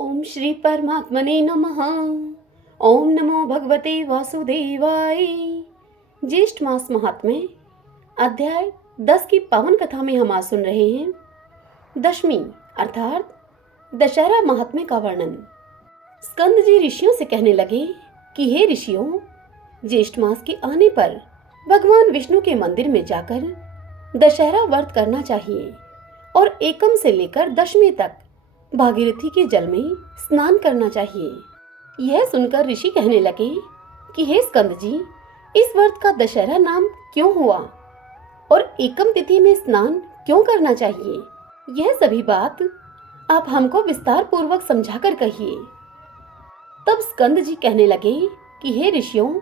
ओम श्री परमात्मने नमः। ओम नमो भगवते वासुदेवाय। ज्येष्ठ मास महात्म्य अध्याय 10 की पावन कथा में हम आज सुन रहे हैं दशमी अर्थात दशहरा महात्म्य का वर्णन। स्कंद जी ऋषियों से कहने लगे कि हे ऋषियों, ज्येष्ठ मास के आने पर भगवान विष्णु के मंदिर में जाकर दशहरा व्रत करना चाहिए और एकम से लेकर दशमी तक भागीरथी के जल में स्नान करना चाहिए। यह सुनकर ऋषि कहने लगे कि हे स्कंद जी, इस व्रत का दशहरा नाम क्यों हुआ और एकम तिथि में स्नान क्यों करना चाहिए, यह सभी बात आप हमको विस्तार पूर्वक समझाकर कहिए। तब स्कंद जी कहने लगे कि हे ऋषियों,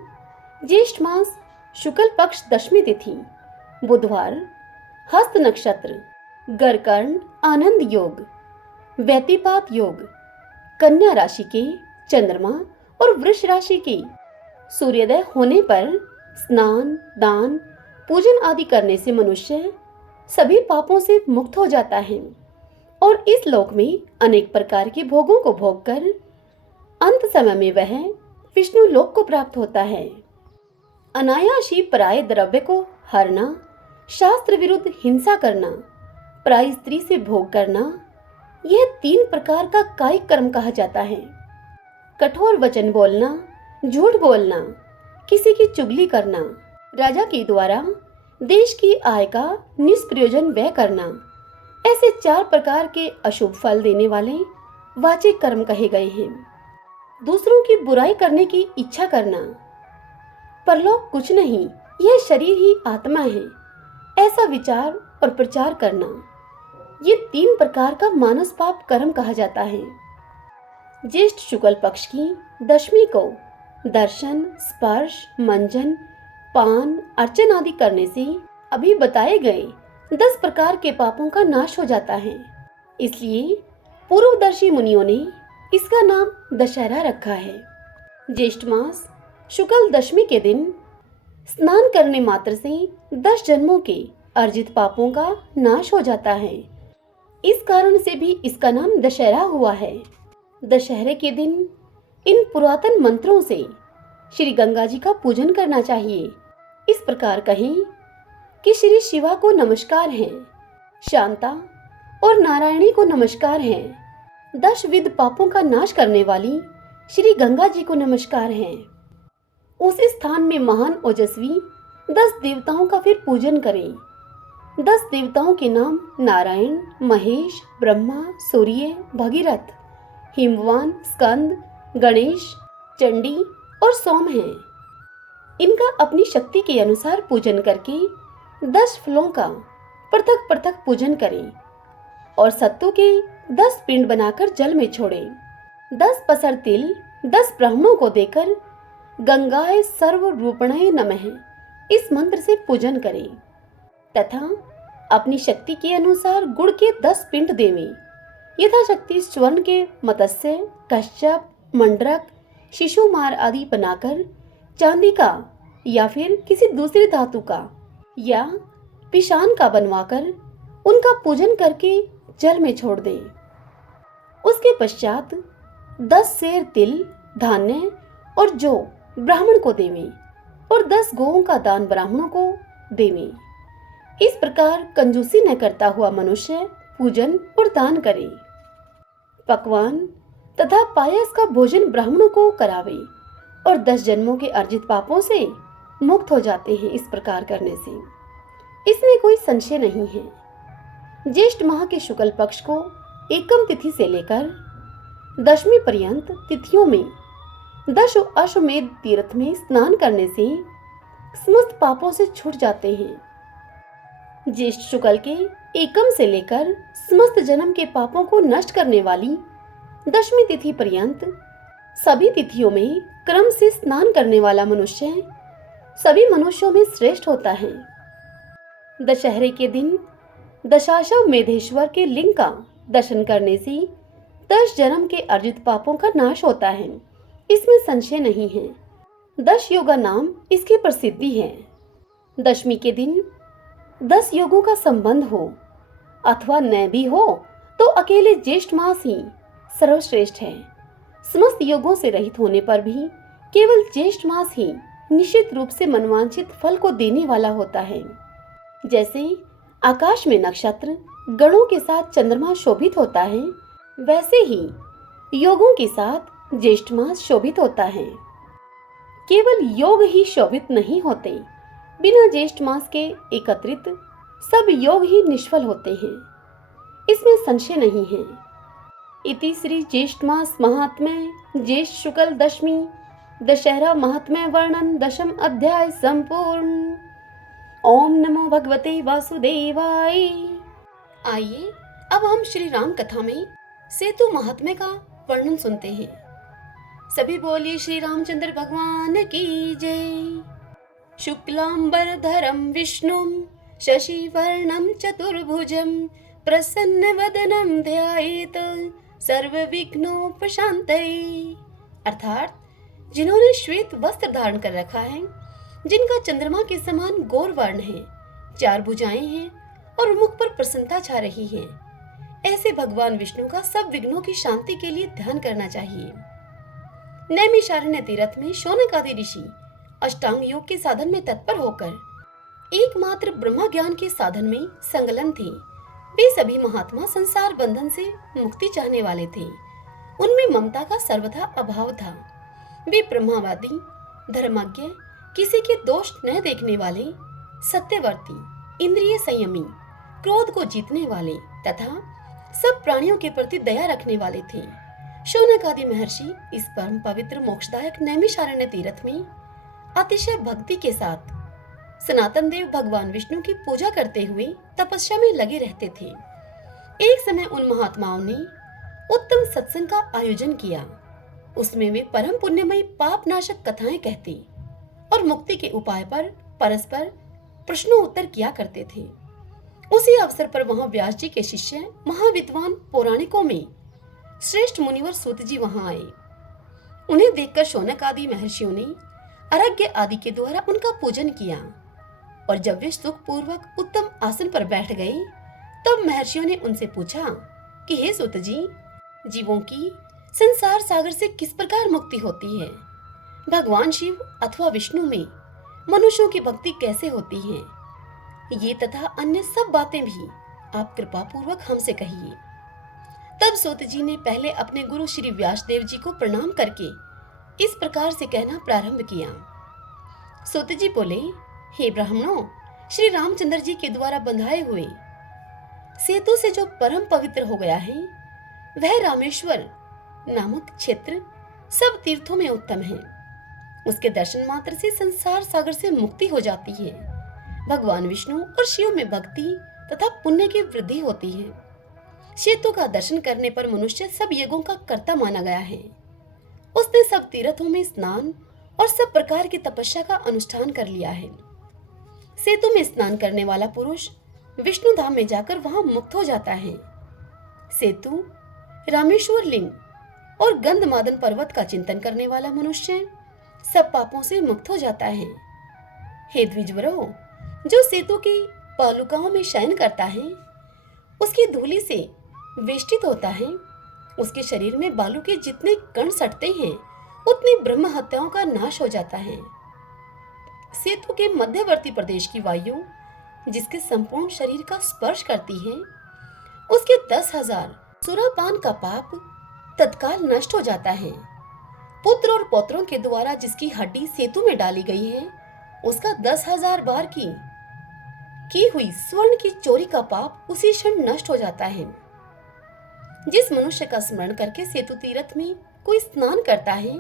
ज्येष्ठ मास शुक्ल पक्ष दशमी तिथि बुधवार, हस्त नक्षत्र, गरकर्ण आनंद योग, व्यतिपात योग, कन्या राशि के चंद्रमा और वृष राशि के सूर्योदय होने पर स्नान, दान, पूजन आदि करने से मनुष्य सभी पापों से मुक्त हो जाता है और इस लोक में अनेक प्रकार के भोगों को भोगकर अंत समय में वह विष्णु लोक को प्राप्त होता है। अनायासी पराये द्रव्य को हरना, शास्त्र विरुद्ध हिंसा करना, पराई स्त्री से भोग करना, यह 3 प्रकार का कायिक कर्म कहा जाता है। कठोर वचन बोलना, झूठ बोलना, किसी की चुगली करना, राजा के द्वारा देश की आय का निष्प्रयोजन व्यय करना, ऐसे 4 प्रकार के अशुभ फल देने वाले वाचिक कर्म कहे गए हैं। दूसरों की बुराई करने की इच्छा करना, परलोक कुछ नहीं, यह शरीर ही आत्मा है, ऐसा विचार और प्रचार करना, ये 3 प्रकार का मानस पाप कर्म कहा जाता है। ज्येष्ठ शुक्ल पक्ष की दशमी को दर्शन, स्पर्श, मंजन, पान, अर्चन आदि करने से अभी बताए गए 10 प्रकार के पापों का नाश हो जाता है। इसलिए पूर्वदर्शी मुनियों ने इसका नाम दशहरा रखा है। ज्येष्ठ मास शुक्ल दशमी के दिन स्नान करने मात्र से 10 जन्मों के अर्जित पापों का नाश हो जाता है। इस कारण से भी इसका नाम दशहरा हुआ है। दशहरे के दिन इन पुरातन मंत्रों से श्री गंगा जी का पूजन करना चाहिए। इस प्रकार कहें कि श्री शिवा को नमस्कार है, शांता और नारायणी को नमस्कार है, 10 विध पापों का नाश करने वाली श्री गंगा जी को नमस्कार है। उस स्थान में महान ओजस्वी 10 देवताओं का फिर पूजन करें। 10 देवताओं के नाम नारायण, महेश, ब्रह्मा, सूर्य, भगीरथ, हिमवान, स्कंद, गणेश, चंडी और सोम हैं। इनका अपनी शक्ति के अनुसार पूजन करके 10 फलों का पृथक पृथक पूजन करें और सत्तू के 10 पिंड बनाकर जल में छोड़ें। 10 पसर तिल 10 ब्राह्मणों को देकर गंगाए सर्व रूपणाय नमः इस मंत्र से पूजन करें तथा अपनी शक्ति के अनुसार गुड़ के 10 पिंड देवें। यथाशक्ति स्वर्ण के मत्स्य, कश्यप, मंडरक, शिशुमार आदि बनाकर चांदी का या फिर किसी दूसरी धातु का या पिशान का बनवाकर उनका पूजन करके जल में छोड़ दें। उसके पश्चात 10 सेर तिल, धान्य और जौ ब्राह्मण को देवें और 10 गौओं का दान ब्राह्मणों को देवें। इस प्रकार कंजूसी न करता हुआ मनुष्य पूजन और दान करे। पकवान तथा पायस का भोजन ब्राह्मणों को करावे और 10 जन्मों के अर्जित पापों से मुक्त हो जाते हैं। इस प्रकार करने से इसमें कोई संशय नहीं है। ज्येष्ठ माह के शुक्ल पक्ष को एकम तिथि से लेकर दशमी पर्यंत तिथियों में 10 अश्वमेध तीर्थ में स्नान करने से समस्त पापों से छूट जाते हैं। ज्येष्ठ शुक्ल के एकम से लेकर समस्त जन्म के पापों को नष्ट करने वाली दशमी तिथि पर्यंत सभी तिथियों में क्रम से स्नान करने वाला मनुष्य सभी मनुष्यों में श्रेष्ठ होता है। दशहरे के दिन दशाश्व मेधेश्वर के लिंग का दर्शन करने से 10 जन्म के अर्जित पापों का नाश होता है, इसमें संशय नहीं है। 10 योगा नाम इसकी प्रसिद्धि है। दशमी के दिन 10 योगों का संबंध हो अथवा न भी हो तो अकेले ज्येष्ठ मास ही सर्वश्रेष्ठ है। समस्त योगों से रहित होने पर भी केवल ज्येष्ठ मास ही निश्चित रूप से मनवांछित फल को देने वाला होता है। जैसे आकाश में नक्षत्र गणों के साथ चंद्रमा शोभित होता है, वैसे ही योगों के साथ ज्येष्ठ मास शोभित होता है। केवल योग ही शोभित नहीं होते, बिना ज्येष्ठ मास के एकत्रित सब योग ही निष्फल होते हैं, इसमें संशय नहीं है। इति श्री ज्येष्ठ मास महात्म्य ज्येष्ठ शुक्ल दशमी दशहरा महात्म्य वर्णन दशम अध्याय संपूर्ण। ओम नमो भगवते वासुदेवाय। आइए अब हम श्री राम कथा में सेतु महात्म्य का वर्णन सुनते हैं। सभी बोलिए श्री रामचंद्र भगवान की जय। शुक्लांबरधरं विष्णुं शशिवर्णं चतुर्भुजं प्रसन्नवदनं ध्यायेत सर्वविघ्नोपशान्तये। अर्थात जिन्होंने श्वेत वस्त्र धारण कर रखा है, जिनका चंद्रमा के समान गौर वर्ण है, चार भुजाएं हैं और मुख पर प्रसन्नता छा रही है, ऐसे भगवान विष्णु का सब विघ्नों की शांति के लिए ध्यान करना चाहिए। नैमिषारण्य तीर्थ में शौनक आदि ऋषि अष्टांग योग के साधन में तत्पर होकर एकमात्र ब्रह्म ज्ञान के साधन में संलग्न थे। वे सभी महात्मा संसार बंधन से मुक्ति चाहने वाले थे। उनमें ममता का सर्वथा अभाव था। वे ब्रह्मवादी, धर्मज्ञ, किसी के दोष न देखने वाले, सत्यवर्ती, इंद्रिय संयमी, क्रोध को जीतने वाले तथा सब प्राणियों के प्रति दया रखने वाले थे। शौनक आदि महर्षि इस परम पवित्र मोक्षदायक नैमिषारण्य तीर्थ में अतिशय भक्ति के साथ सनातन देव भगवान विष्णु की पूजा करते हुए तपस्या में लगे रहते थे। एक समय उन महात्माओं ने उत्तम सत्संग का आयोजन किया। उसमें वे परम पुण्यमयी पाप नाशक कथाएं कहते और मुक्ति के उपाय पर परस्पर प्रश्नोत्तर किया करते थे। उसी अवसर पर वहां व्यास जी के शिष्य महाविद्वान पौराणिकों में श्रेष्ठ मुनिवर सूत जी वहां आए। उन्हें देखकर शौनक आदि महर्षियों ने अर्घ्य आदि के द्वारा उनका पूजन किया और जब वे सुख पूर्वक उत्तम आसन पर बैठ गए, तब महर्षियों ने उनसे पूछा कि हे सूत जी, जीवों की संसार सागर से किस प्रकार मुक्ति होती है? भगवान शिव अथवा विष्णु में मनुष्यों की भक्ति कैसे होती है? ये तथा अन्य सब बातें भी आप कृपा पूर्वक हमसे कहिए। तब सूत जी ने पहले अपने गुरु श्री व्यासदेव जी को प्रणाम करके इस प्रकार से कहना प्रारंभ किया। सूत जी बोले, हे ब्राह्मणों, श्री रामचंद्र जी के द्वारा बंधाए हुए सेतु से जो परम पवित्र हो गया है, वह रामेश्वर नामक क्षेत्र सब तीर्थों में उत्तम है। उसके दर्शन मात्र से संसार सागर से मुक्ति हो जाती है। भगवान विष्णु और शिव में भक्ति तथा पुण्य की वृद्धि होती है। सेतु का दर्शन करने पर मनुष्य सब यज्ञों का कर्ता माना गया है। उसने सब तीर्थों में स्नान और सब प्रकार की तपस्या का अनुष्ठान कर लिया है। सेतु में स्नान करने वाला पुरुष विष्णु धाम में जाकर वहां मुक्त हो जाता है। सेतु, रामेश्वर लिंग और गंधमादन पर्वत का चिंतन करने वाला मनुष्य सब पापों से मुक्त हो जाता है। हे द्विजवरों, जो सेतु की पालुकाओं में शयन करता है, उसकी धूलि से वेष्टित होता है, उसके शरीर में बालू के जितने कण सटते हैं, उतनी ब्रह्म हत्याओं का नाश हो जाता है। सेतु के मध्यवर्ती प्रदेश की वायु जिसके संपूर्ण शरीर का स्पर्श करती है, उसके 10,000 सुरापान का पाप तत्काल नष्ट हो जाता है। पुत्र और पौत्रों के द्वारा जिसकी हड्डी सेतु में डाली गई है, उसका 10,000 बार की हुई स्वर्ण की चोरी का पाप उसी क्षण नष्ट हो जाता है। जिस मनुष्य का स्मरण करके सेतु तीर्थ में कोई स्नान करता है,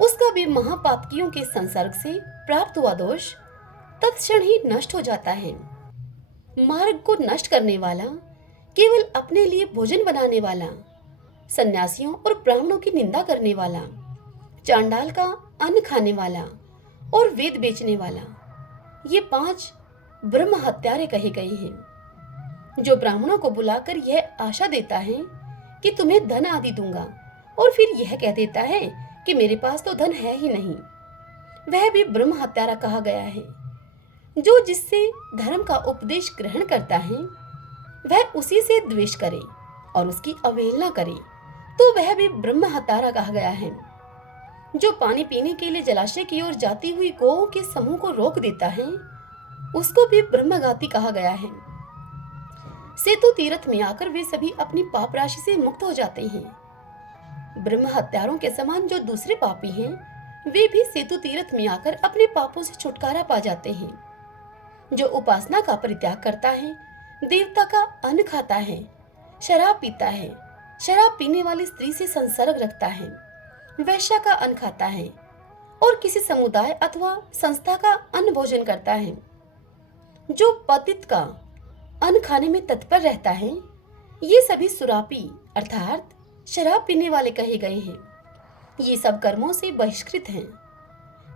उसका भी महापातकियों के संसर्ग से प्राप्त हुआ दोष तत्क्षण ही नष्ट हो जाता है। मार्ग को नष्ट करने वाला, केवल अपने लिए भोजन बनाने वाला, सन्यासियों और ब्राह्मणों की निंदा करने वाला, चांडाल का अन्न खाने वाला और वेद बेचने वाला, ये 5 ब्रह्म हत्यारे कहे गए हैं। जो ब्राह्मणों को बुलाकर यह आशा देता है कि तुम्हें धन आदि दूंगा और फिर यह कह देता है कि मेरे पास तो धन है ही नहीं, वह भी ब्रह्म हत्यारा कहा गया है। जो जिससे धर्म का उपदेश ग्रहण करता है, वह उसी से द्वेष करे और उसकी अवहेलना करे तो वह भी ब्रह्म हत्यारा कहा गया है। जो पानी पीने के लिए जलाशय की ओर जाती हुई गौओं के समूह को रोक देता है, उसको भी ब्रह्मघाती कहा गया है। सेतु तीर्थ में आकर वे सभी अपनी पाप राशि से मुक्त हो जाते हैं। ब्रह्म हत्यारों के समान जो दूसरे पापी हैं, वे भी सेतु तीर्थ में आकर अपने पापों से छुटकारा पा जाते हैं। जो उपासना का परित्याग करता है, देवता का अन्न खाता है, शराब पीता है, शराब पीने वाली स्त्री से संसर्ग रखता है, वैश्या का अन्न खाता है और किसी समुदाय अथवा संस्था का अन्न भोजन करता है, जो पतित का अन्न खाने में तत्पर रहता है, ये सभी सुरापी अर्थात शराब पीने वाले कहे गए हैं। ये सब कर्मों से बहिष्कृत हैं।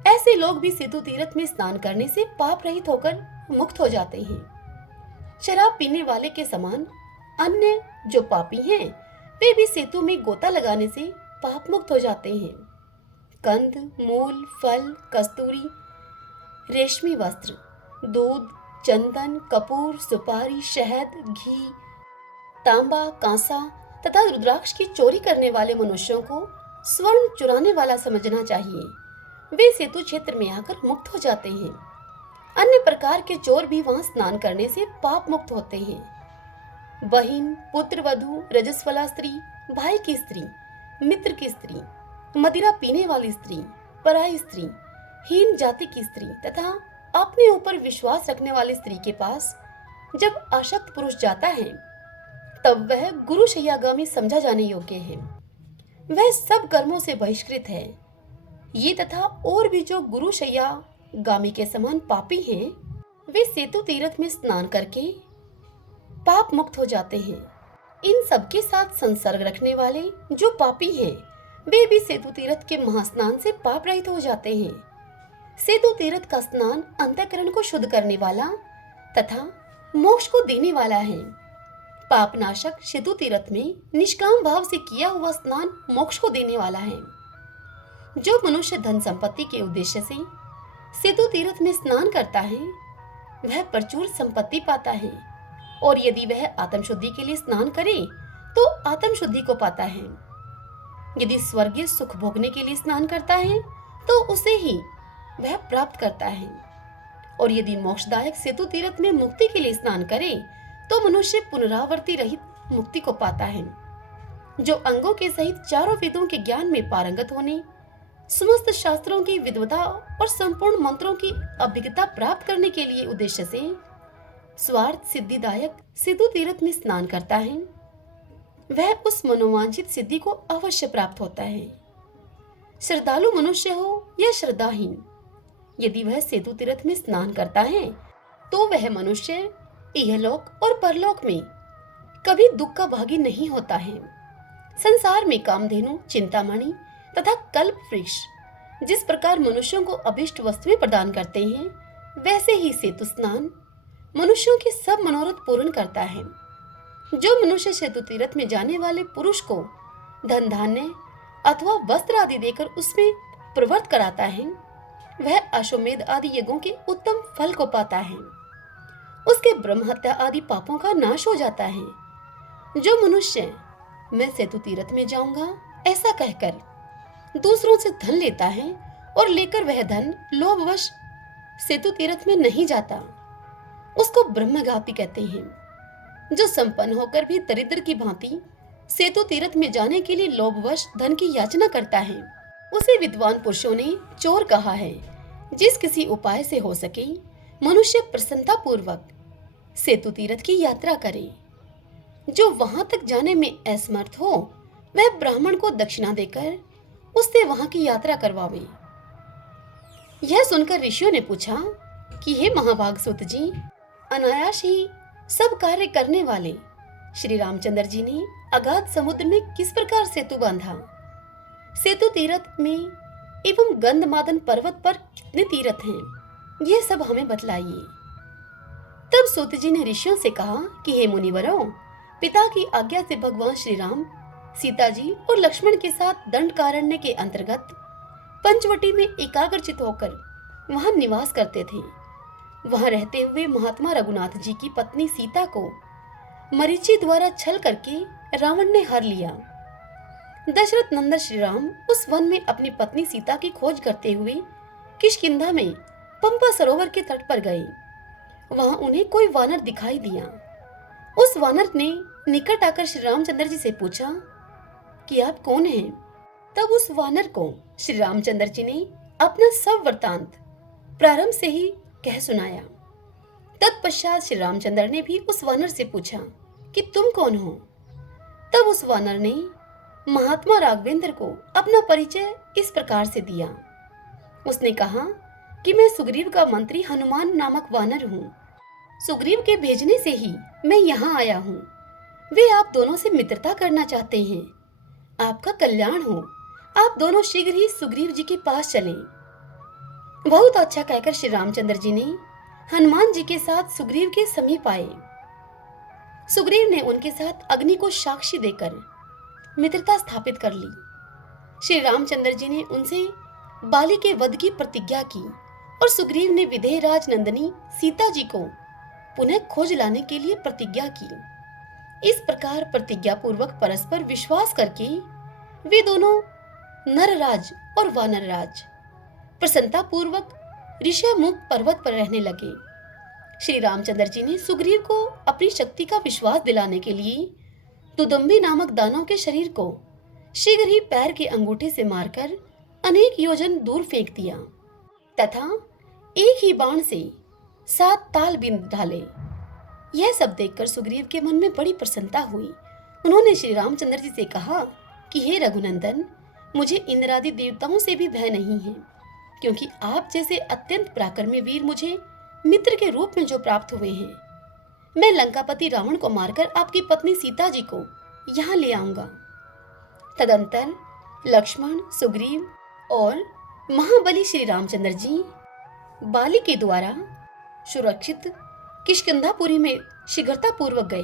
ऐसे लोग भी सेतु तीर्थ में स्नान करने से पाप रहित होकर मुक्त हो जाते हैं। शराब पीने वाले के समान अन्य जो पापी हैं, वे भी सेतु में गोता लगाने से पाप मुक्त हो जाते हैं। कंद, मूल, फल, कस्तूरी, रेशमी वस्त्र, दूध, चंदन, कपूर, सुपारी, शहद, घी, तांबा, कांसा तथा रुद्राक्ष की चोरी करने वाले मनुष्यों को स्वर्ण चुराने वाला समझना चाहिए। वे सेतु क्षेत्र में आकर मुक्त हो जाते हैं। अन्य प्रकार के चोर भी वहां स्नान करने से पाप मुक्त होते हैं। बहिन, पुत्र वधू, रजस्वला स्त्री, भाई की स्त्री, मित्र की स्त्री, मदिरा पीने वाली स्त्री, पराई स्त्री, हीन जाति की स्त्री तथा अपने ऊपर विश्वास रखने वाली स्त्री के पास जब आसक्त पुरुष जाता है, तब वह गुरु शय्यागामी समझा जाने योग्य है। वह सब कर्मों से बहिष्कृत है। ये तथा और भी जो गुरु शय्यागामी के समान पापी हैं, वे सेतु तीर्थ में स्नान करके पाप मुक्त हो जाते हैं। इन सबके साथ संसर्ग रखने वाले जो पापी हैं, वे भी सेतु तीर्थ के महास्नान से पाप रहित हो जाते हैं। सेतु तीर्थ का स्नान अंतःकरण को शुद्ध करने वाला तथा मोक्ष को देने वाला है। पापनाशक सेतु तीर्थ में निष्काम भाव से किया हुआ स्नान मोक्ष को देने वाला है। जो मनुष्य धन संपत्ति के उद्देश्य से सेतु तीर्थ में स्नान करता है, वह प्रचुर संपत्ति पाता है, और यदि वह आत्मशुद्धि के लिए स्नान करे तो आत्मशुद्धि को पाता है। यदि स्वर्गीय सुख भोगने के लिए स्नान करता है तो उसे ही वह प्राप्त करता है, और यदि मोक्षदायक सेतु तीर्थ में मुक्ति के लिए स्नान करे तो मनुष्य पुनरावृत्ति रहित मुक्ति को पाता है। जो अंगों के सहित चारों वेदों के ज्ञान में पारंगत होने, समस्त शास्त्रों की विद्वता और संपूर्ण मंत्रों की अभिज्ञता प्राप्त करने के लिए उद्देश्य से स्वार्थ सिद्धिदायक सेतु तीर्थ में स्नान करता है, वह उस मनोवांछित सिद्धि को अवश्य प्राप्त होता है। श्रद्धालु मनुष्य हो या श्रद्धाहीन, यदि वह सेतु तीर्थ में स्नान करता है तो वह मनुष्य इहलोक और परलोक में कभी दुख का भागी नहीं होता है। संसार में कामधेनु, चिंतामणि तथा कल्प वृक्ष जिस प्रकार मनुष्यों को अभिष्ट वस्तुएं प्रदान करते हैं, वैसे ही सेतु स्नान मनुष्यों के सब मनोरथ पूर्ण करता है। जो मनुष्य सेतु तीर्थ में जाने वाले पुरुष को धन धान्य अथवा वस्त्र आदि देकर उसमें प्रवृत्त कराता है, वह अश्वमेध आदि यज्ञों के उत्तम फल को पाता है। उसके ब्रह्म हत्या आदि पापों का नाश हो जाता है। जो मनुष्य मैं सेतु तीर्थ में जाऊंगा ऐसा कहकर दूसरों से धन लेता है और लेकर वह धन लोभवश सेतु तीर्थ में नहीं जाता, उसको ब्रह्मघाती कहते हैं। जो संपन्न होकर भी दरिद्र की भांति सेतु तीर्थ में जाने के लिए लोभवश धन की याचना करता है, उसे विद्वान पुरुषों ने चोर कहा है। जिस किसी उपाय से हो सके मनुष्य प्रसन्नता पूर्वक सेतु तीर्थ की यात्रा करे। जो वहां तक जाने में असमर्थ हो, वह ब्राह्मण को दक्षिणा देकर उससे वहां की यात्रा करवावे। यह सुनकर ऋषियों ने पूछा कि हे महाभाग सुत जी, अनायास ही सब कार्य करने वाले श्री रामचंद्र जी ने अगाध समुद्र में किस प्रकार सेतु बांधा? सेतु तीर्थ में एवं गंधमादन पर्वत पर कितने तीर्थ हैं? यह सब हमें बतलाइए। तब सूत जी ने ऋषियों से कहा कि हे मुनिवरों, पिता की आज्ञा से भगवान श्री राम सीता जी और लक्ष्मण के साथ दंडकारण्य के अंतर्गत पंचवटी में एकाग्रचित होकर वहां निवास करते थे। वहां रहते हुए महात्मा रघुनाथ जी की पत्नी सीता को मरीचि द्वारा छल करके रावण ने हर लिया। दशरथ नंदन श्री राम उस वन में अपनी पत्नी सीता की खोज करते हुए किष्किंधा में पंपा सरोवर के तट पर गए। वहां उन्हें कोई वानर दिखाई दिया। उस वानर ने निकट आकर श्री रामचंद्र जी से पूछा कि आप कौन हैं? तब उस वानर को श्री रामचंद्र जी ने अपना सब वृतांत प्रारंभ से ही कह सुनाया। तत्पश्चात श्री रामचंद्र ने भी उस वानर से पूछा कि तुम कौन हो? तब उस वानर ने महात्मा राघवेंद्र को अपना परिचय इस प्रकार से दिया। उसने कहा कि मैं सुग्रीव का मंत्री हनुमान नामक वानर हूँ। सुग्रीव के भेजने से ही मैं यहाँ आया हूँ। वे आप दोनों से मित्रता करना चाहते हैं। आपका कल्याण हो। आप दोनों शीघ्र ही सुग्रीव जी के पास चलें। बहुत अच्छा कहकर श्री रामचंद्र जी ने हनुमान जी के साथ सुग्रीव के समीप आए। सुग्रीव ने उनके साथ अग्नि को साक्षी देकर मित्रता स्थापित कर ली। श्री रामचंद्र जी ने उनसे बाली के वध की प्रतिज्ञा की और सुग्रीव ने विदेह राज नंदिनी सीता जी को पुनः खोज लाने के लिए प्रतिज्ञा की। इस प्रकार प्रतिज्ञा पूर्वक परस्पर विश्वास करके वे दोनों नरराज और वानरराज प्रसन्नता पूर्वक ऋषमुख पर्वत पर रहने लगे। श्री रामचंद्र जी ने सुग्रीव को अपनी शक्ति का विश्वास दिलाने के लिए दुदुम्बी नामक दानव के शरीर को शीघ्र ही पैर के अंगूठे से मारकर अनेक योजन दूर फेंक दिया तथा एक ही बाण से 7 ताल बींध डाले। यह सब देखकर सुग्रीव के मन में बड़ी प्रसन्नता हुई। उन्होंने श्री रामचंद्र जी से कहा कि हे रघुनंदन, मुझे इंद्रादि देवताओं से भी भय नहीं है, क्योंकि आप जैसे अत्यंत पराक्रमी वीर मुझे मित्र के रूप में जो प्राप्त हुए हैं। मैं लंकापति रावण को मारकर आपकी पत्नी सीता जी को यहाँ ले आऊंगा। तदंतर लक्ष्मण, सुग्रीव और महाबली श्री रामचंद्र जी बाली के द्वारा सुरक्षित किष्किंधापुरी में शीघ्रता पूर्वक गए।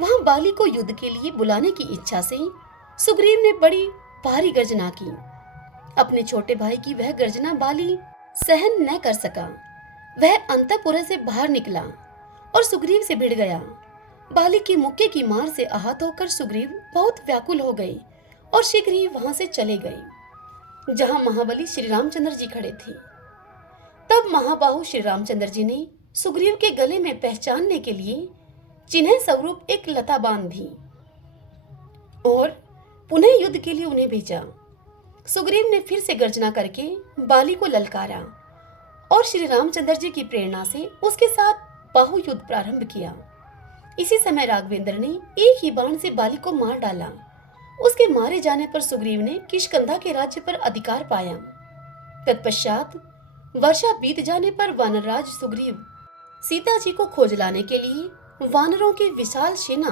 वहां बाली को युद्ध के लिए बुलाने की इच्छा से सुग्रीव ने बड़ी भारी गर्जना की। अपने छोटे भाई की वह गर्जना बाली सहन न कर सका। वह अंतःपुर से बाहर निकला और सुग्रीव से भिड़ गया। बाली की मुक्के की मार से आहत होकर सुग्रीव बहुत व्याकुल हो गए और शीघ्र ही वहां से चले गए जहां महाबली श्री रामचंद्र जी खड़े थे। तब महाबाहु श्री रामचंद्र जी ने सुग्रीव के गले में पहचानने के लिए चिन्ह स्वरूप एक लता बांध दी और पुनः युद्ध के लिए उन्हें भेजा। सुग्रीव ने फिर से गर्जना करके बाली को ललकारा और श्री रामचंद्र जी की प्रेरणा से उसके साथ बाहु युद्ध प्रारंभ किया। इसी समय राघवेंद्र ने एक ही बाण से बाली को मार डाला। उसके मारे जाने पर सुग्रीव ने किष्किंधा के राज्य पर अधिकार पाया। तत्पश्चात वर्षा बीत जाने पर वानरराज सुग्रीव सीता जी को खोज लाने के लिए वानरों की विशाल सेना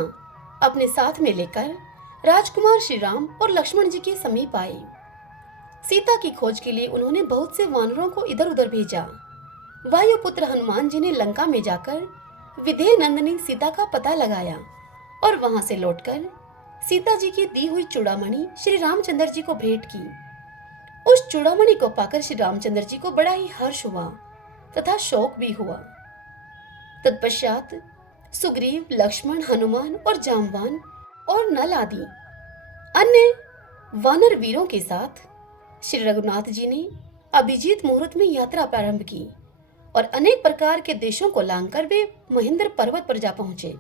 अपने साथ में लेकर राजकुमार श्री राम और लक्ष्मण जी के समीप आए। सीता की खोज के लिए उन्होंने बहुत से वानरों को इधर उधर भेजा। वायुपुत्र हनुमान जी ने लंका में जाकर विदेह नंदिनी सीता का पता लगाया और वहां से लौटकर सीता जी की दी हुई चूड़ामणि श्री रामचंद्र जी को भेंट की। उस चूड़ामणि को पाकर श्री रामचंद्र जी को बड़ा ही हर्ष हुआ तथा शोक भी हुआ। तत्पश्चात सुग्रीव, लक्ष्मण, हनुमान और जामवान और नल आदि अन्य वानर वीरों के साथ श्री रघुनाथ जी ने अभिजीत मुहूर्त में यात्रा प्रारंभ की और अनेक प्रकार के देशों को लांघकर वे महेंद्र पर्वत पर जा पहुंचे।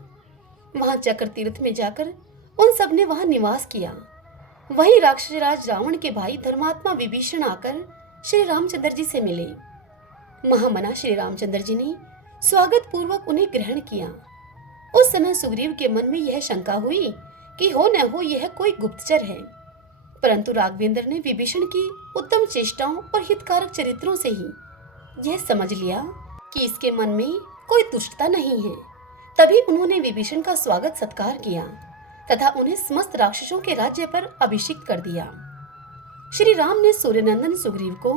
वहां चक्र तीर्थ में जाकर उन सब ने वहां निवास किया। वहीं राक्षसराज रावण के भाई धर्मात्मा विभीषण आकर श्री रामचंद्र जी से मिले। महामना श्री रामचंद्र जी ने स्वागत पूर्वक उन्हें ग्रहण किया। उस समय सुग्रीव के मन में यह शंका हुई कि हो न हो यह कोई गुप्तचर है, परंतु राघवेंद्र ने विभीषण की उत्तम चेष्टाओं और हितकारक चरित्रों से ही यह समझ लिया कि इसके मन में कोई दुष्टता नहीं है। तभी उन्होंने विभीषण का स्वागत सत्कार किया तथा उन्हें समस्त राक्षसों के राज्य पर अभिषिक्त कर दिया। श्री राम ने सूर्यनंदन सुग्रीव को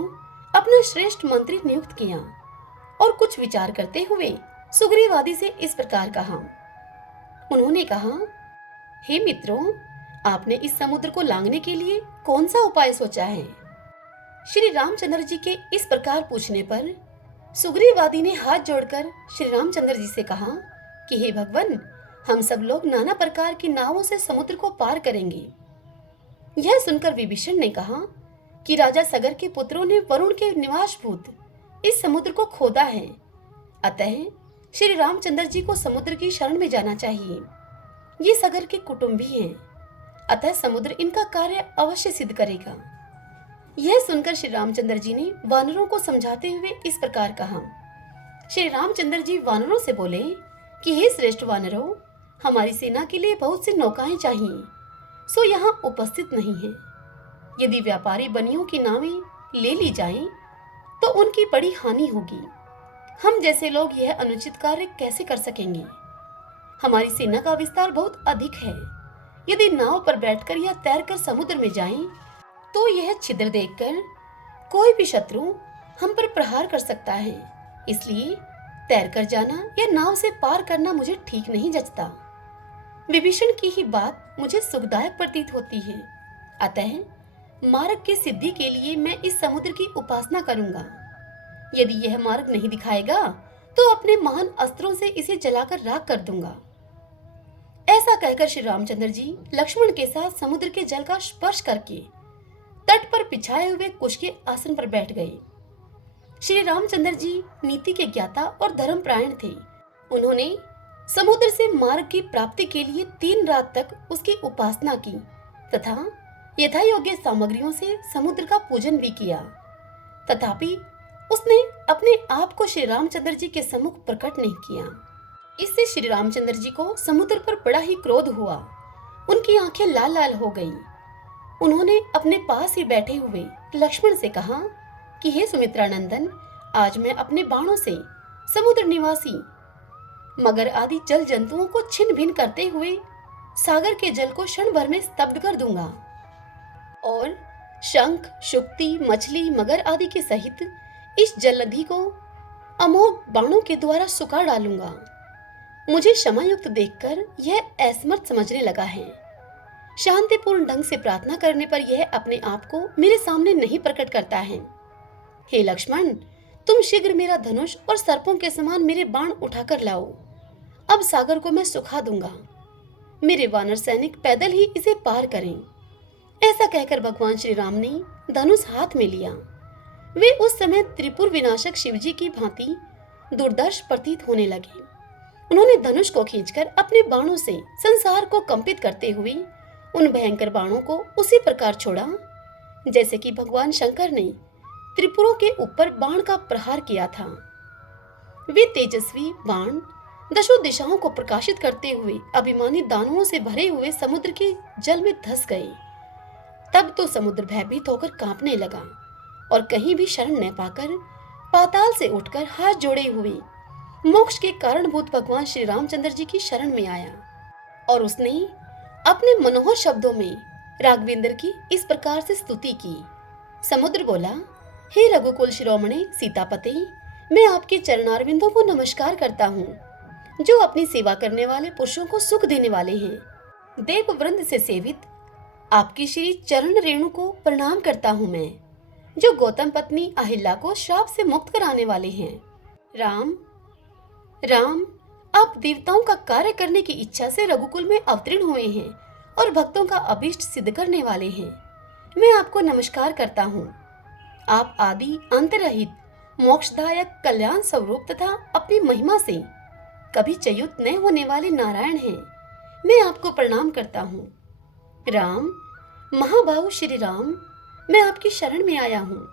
अपना श्रेष्ठ मंत्री नियुक्त किया और कुछ विचार करते हुए सुग्रीव आदि से इस प्रकार कहा। उन्होंने कहा, हे मित्रों, आपने इस समुद्र को लांघने के लिए कौन सा उपाय सोचा है? श्री रामचंद्र जी के इस प्रकार पूछने पर सुग्रीव आदि ने हाथ जोड़कर श्री रामचंद्र जी से कहा कि हे भगवान, हम सब लोग नाना प्रकार की नावों से समुद्र को पार करेंगे। यह सुनकर विभीषण ने कहा कि राजा सगर के पुत्रों ने वरुण के निवासभूत इस समुद्र को खोदा है, अतः श्री रामचंद्र जी को समुद्र की शरण में जाना चाहिए। ये सगर के कुटुंबी हैं, अतः समुद्र इनका कार्य अवश्य सिद्ध करेगा। यह सुनकर श्री रामचंद्र जी ने वानरों को समझाते हुए इस प्रकार कहा। श्री रामचंद्र जी वानरों से बोले कि हे श्रेष्ठ वानरों, हमारी सेना के लिए बहुत सी नौकाएं चाहिए, सो यहाँ उपस्थित नहीं है। यदि व्यापारी बनियों की नावें ले ली जाएं, तो उनकी बड़ी हानि होगी। हम जैसे लोग यह अनुचित कार्य कैसे कर सकेंगे? हमारी सेना का विस्तार बहुत अधिक है। यदि नाव पर बैठकर या तैरकर समुद्र में जाएं, तो यह छिद्र देखकर कोई भी शत्रु हम पर प्रहार कर सकता है। इसलिए तैरकर जाना या नाव से पार करना मुझे ठीक नहीं जचता। विभीषण की ही बात मुझे सुखदायक प्रतीत होती है, अतः मार्ग की सिद्धि के लिए मैं इस समुद्र की उपासना करूंगा। यदि यह मार्ग नहीं दिखाएगा, तो अपने महान अस्त्रों से इसे जलाकर राख कर दूंगा। ऐसा कहकर श्री रामचंद्र जी लक्ष्मण के साथ समुद्र के जल का स्पर्श करके तट पर बिछाए हुए कुश के आसन पर बैठ गए। श्री रामचंद्र जी नीति के ज्ञाता और धर्मपरायण थे। उन्होंने समुद्र से मार्ग की प्राप्ति के लिए 3 रात तक उसकी उपासना की तथा यथा योग्य सामग्रियों से समुद्र का पूजन भी किया। तथापि उसने अपने आप को श्री रामचंद्र जी के सम्मुख प्रकट नहीं किया। इससे श्री रामचंद्र जी को समुद्र पर बड़ा ही क्रोध हुआ। उनकी आंखें लाल लाल हो गईं। उन्होंने अपने पास ही बैठे हुए लक्ष्मण से कहा कि हे सुमित्रा नंदन, आज मैं अपने बाणों से समुद्र निवासी मगर आदि जल जंतुओं को छिन्न भिन्न करते हुए सागर के जल को क्षण भर में स्तब्ध कर दूंगा और शंख, शुक्ति, मछली, मगर आदि के सहित इस जल नदी को अमोघ बाणों के द्वारा सुखा डालूंगा। मुझे क्षमा युक्त देखकर यह असमर्थ समझने लगा है। शांतिपूर्ण ढंग से प्रार्थना करने पर यह अपने आप को मेरे सामने नहीं प्रकट करता है। हे लक्ष्मण, तुम शीघ्र मेरा धनुष और सर्पों के समान मेरे बाण उठाकर लाओ। अब सागर को मैं सुखा दूंगा। मेरे वानर सैनिक पैदल ही इसे पार करें। ऐसा कहकर भगवान श्री राम ने धनुष हाथ में लिया। वे उस समय त्रिपुर विनाशक शिवजी की भांति दुर्दर्श प्रतीत होने लगे। उन्होंने धनुष को खींचकर अपने बाणों से संसार को कंपित करते हुए उन भयंकर बाणों को उसी प्रकार छोड़ा जैसे कि भगवान शंकर ने त्रिपुरों के ऊपर बाण का प्रहार किया था। वे तेजस्वी बाण दशों दिशाओं को प्रकाशित करते हुए अभिमानी दानवों से भरे हुए समुद्र के जल में धंस गए। तब तो समुद्र भयभीत होकर कांपने लगा और कहीं भी शरण न पाकर पाताल से उठकर हाथ जोड़े हुए मोक्ष के कारणभूत भगवान श्री रामचंद्र जी की शरण में आया और उसने अपने मनोहर शब्दों में राघवेंद्र की इस प्रकार से स्तुति की। समुद्र बोला, हे रघुकुल शिरोमणि सीतापते, मैं आपके चरणारविंदों को नमस्कार करता हूँ, जो अपनी सेवा करने वाले पुरुषों को सुख देने वाले हैं। देव वृंद से सेवित आपकी श्री चरण रेणु को प्रणाम करता हूँ मैं, जो गौतम पत्नी अहिल्या को श्राप से मुक्त कराने वाले हैं। राम राम, आप देवताओं का कार्य करने की इच्छा से रघुकुल में अवतीर्ण हुए हैं और भक्तों का अभीष्ट सिद्ध करने वाले हैं। मैं आपको नमस्कार करता हूँ। आप आदि अंत रहित मोक्षदायक कल्याण स्वरूप तथा अपनी महिमा से कभी च्युत न होने वाले नारायण हैं। मैं आपको प्रणाम करता हूँ। राम, महाबाहु श्री राम, मैं आपकी शरण में आया हूँ।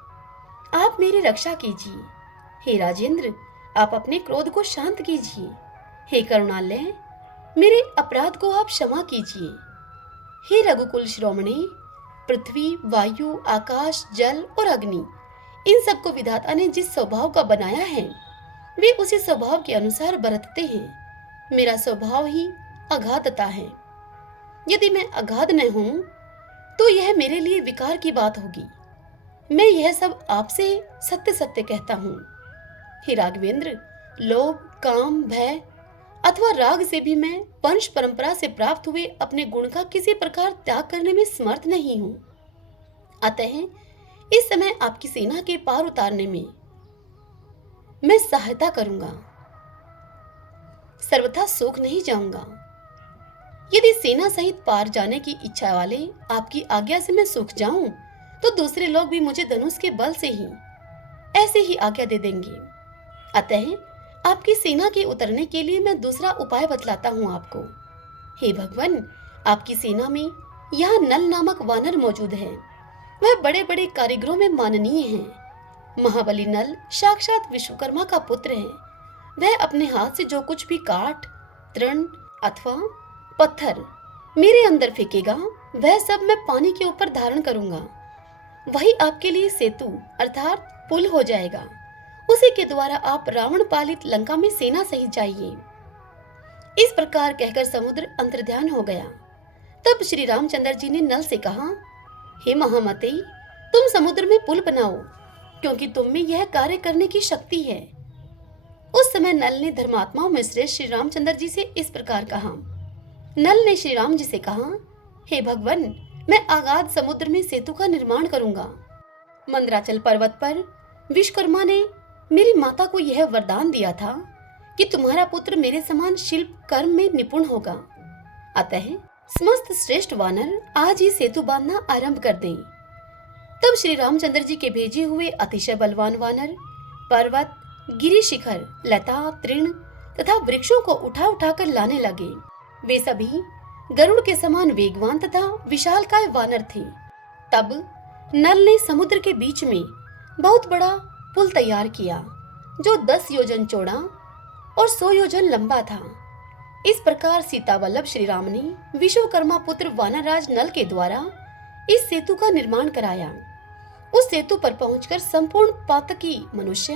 आप मेरी रक्षा कीजिए। हे राजेंद्र, आप अपने क्रोध को शांत कीजिए। हे करुणालय, मेरे अपराध को आप क्षमा कीजिए। हे रघुकुल शिरोमणि, पृथ्वी, वायु, आकाश, जल और अग्नि, इन सबको विधाता ने जिस स्वभाव का बनाया है वे उसी स्वभाव के अनुसार बरतते हैं। मेरा स्वभाव ही अगाधता है। यदि मैं अगाध न हूं तो यह मेरे लिए विकार की बात होगी। मैं यह सब आपसे सत्य सत्य कहता हूँ। हे राघवेंद्र, लोभ, काम, भय अथवा राग से भी मैं वंश परंपरा से प्राप्त हुए अपने गुण का किसी प्रकार त्याग करने में समर्थ नहीं हूँ। अतः इस समय आपकी सेना के पार उतारने में मैं सहायता करूंगा, सर्वथा सोख नहीं जाऊंगा। यदि सेना सहित पार जाने की इच्छा वाले आपकी आज्ञा से मैं सूख जाऊं, तो दूसरे लोग भी मुझे धनुष के बल से ही ऐसे ही आज्ञा दे देंगे। अतः आपकी सेना के उतरने के लिए मैं दूसरा उपाय बतलाता हूँ आपको। हे भगवान, आपकी सेना में यहाँ नल नामक वानर मौजूद है। वह बड़े बड़े कारीगरों में माननीय है। महाबली नल साक्षात विश्वकर्मा का पुत्र है। वह अपने हाथ से जो कुछ भी काठ, तृण अथवा पत्थर मेरे अंदर फेंकेगा, वह सब मैं पानी के ऊपर धारण करूंगा। वही आपके लिए सेतु अर्थात पुल हो जाएगा। उसी के द्वारा आप रावण पालित लंका में सेना सहित जाइए। इस प्रकार कहकर समुद्र अंतर्ध्यान हो गया। तब श्री रामचंद्र जी ने नल से कहा, हे महामते, तुम समुद्र में पुल बनाओ, क्योंकि तुम में यह कार्य करने की शक्ति है। उस समय नल ने धर्मात्माओं में श्रेष्ठ श्री रामचंद्र जी से इस प्रकार कहा। नल ने श्री राम जी से कहा, हे भगवान, मैं अगाध समुद्र में सेतु का निर्माण करूंगा। मंदराचल पर्वत पर विश्वकर्मा ने मेरी माता को यह वरदान दिया था कि तुम्हारा पुत्र मेरे समान शिल्प कर्म में निपुण होगा। अतः समस्त श्रेष्ठ वानर आज ही सेतु बांधना आरंभ कर दें। तब श्री रामचंद्र जी के भेजे हुए अतिशय बलवान वानर पर्वत, गिरि शिखर, लता, तृण तथा वृक्षों को उठा उठाकर लाने लगे। वे सभी गरुड़ के समान वेगवान तथा विशालकाय वानर थे। तब नल ने समुद्र के बीच में बहुत बड़ा पुल तैयार किया, जो 10 योजन चौड़ा और 100 योजन लंबा था। इस प्रकार सीता वल्लभ श्री राम ने विश्वकर्मा पुत्र वानरराज नल के द्वारा इस सेतु का निर्माण कराया। उस सेतु पर पहुंचकर संपूर्ण पातकी मनुष्य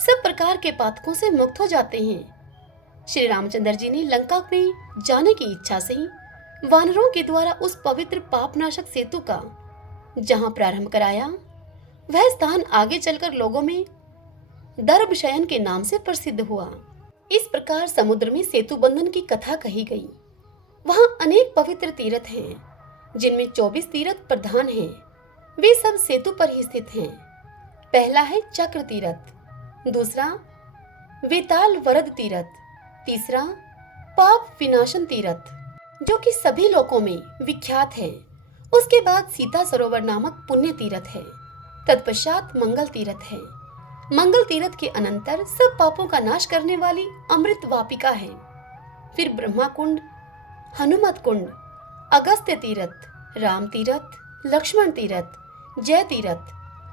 सब प्रकार के पातकों से मुक्त हो जाते हैं। श्री रामचंद्र जी ने लंका में जाने की इच्छा से वानरों के द्वारा उस पवित्र पापनाशक सेतु का जहां प्रारंभ कराया, वह स्थान आगे चलकर लोगों में दर्भशयन के नाम से प्रसिद्ध हुआ। इस प्रकार समुद्र में सेतु बंधन की कथा कही गई। वहां अनेक पवित्र तीर्थ हैं, जिनमें 24 तीर्थ प्रधान हैं। वे सब सेतु पर ही स्थित हैं। पहला है चक्र तीर्थ, दूसरा वेताल वरद तीर्थ, तीसरा पाप विनाशन तीर्थ, जो कि सभी लोकों में विख्यात है। उसके बाद सीता सरोवर नामक पुण्य तीर्थ है। तत्पश्चात मंगल तीर्थ है। मंगल तीर्थ के अनंतर सब पापों का नाश करने वाली अमृत वापिका है। फिर ब्रह्मा कुंड, हनुमत कुंड, अगस्त्य तीर्थ, राम तीर्थ, लक्ष्मण तीर्थ, जय तीर्थ,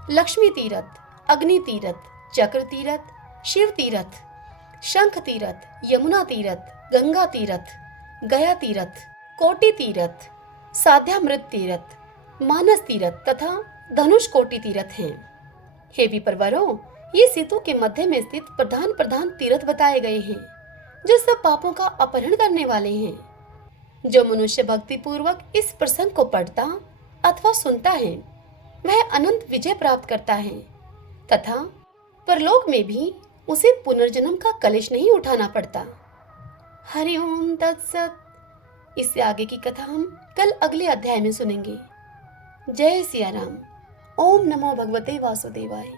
लक्ष्मी तीर्थ, अग्नि तीर्थ, चक्र तीर्थ, शिव तीर्थ, शंख तीर्थ, यमुना तीर्थ, गंगा तीर्थ, गया तीर्थ, कोटि तीर्थ, साध्यामृत तीर्थ, मानस तीर्थ तथा धनुष कोटि तीर्थ हैं। हे विप्रवरों, ये सेतु के मध्य में स्थित प्रधान प्रधान तीर्थ बताए गए हैं, जो सब पापों का अपहरण करने वाले हैं। जो मनुष्य भक्ति पूर्वक इस प्रसंग को पढ़ता अथवा सुनता है, वह अनंत विजय प्राप्त करता है तथा परलोक में भी उसे पुनर्जन्म का कलेश नहीं उठाना पड़ता। हरि ओम तत्सत। इससे आगे की कथा हम कल अगले अध्याय में सुनेंगे। जय सिया राम। ओम नमो भगवते वासुदेवाय।